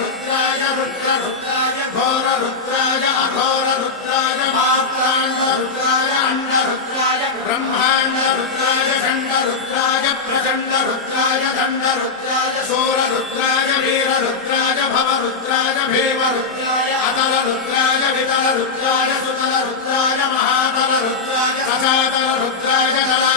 रुद्राय रुद्ररुद्राय घोररुद्राय अघोररुद्राय मात्राण्डरुद्राय अण्डरुद्राय ब्रह्माण्डरुद्राय खण्डरुद्राय प्रचण्डरुद्राय दण्डरुद्राय शूररुद्राय वीररुद्राय भवरुद्राय भीमरुद्राय अतलरुद्राय वितलरुद्राय सुतलरुद्राय महातलरुद्राय सचातलरुद्राय